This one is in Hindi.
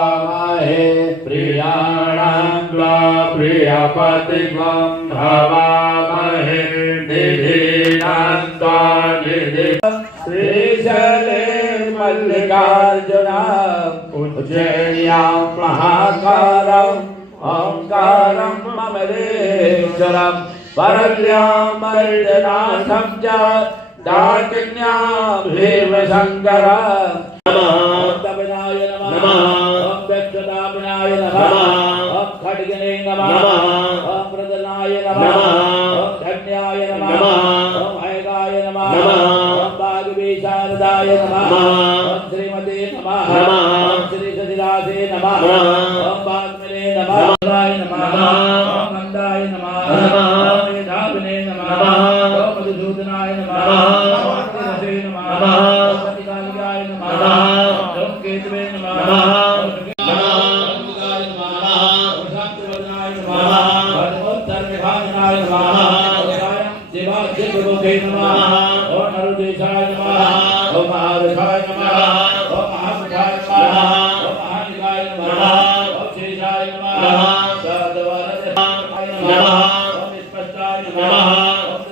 महे प्रियाणां त्वा प्रियपतिं हवामहे निधीनां त्वा निधि श्रीशैले मल्लिकार्जुनम् उज्जयिन्यां महाकालम् ओंकारं ममलेश्वरं परल्यां मर्दनाथं च दाक्षिण्यां भीमशङ्करम् नमः नमः ओम दक्षिणाय नमः ओम खड्गने नमः ओम प्रदनाय नमः ओम धन्याय नमः ओम ऐगाय नमः ओम भागवीशारदाय नमः ओम श्रीमते नमः ओम श्री सदिदासे नमः ओम भागमने नमः नमः ओम नंदाय नमः ओम मेधाविने नमः ओम मधुसूदनाय नमः ओम रसे नमः ओम पतिकालिकाय नमः ओम केतवे नमः ओम नरुदेशाय नमः ओम महादेशाय नमः ओम महासुखाय नमः ओम महानिकाय नमः ओम शेषाय नमः ओम सदवरदाय नमः ओम स्पष्टाय नमः ओम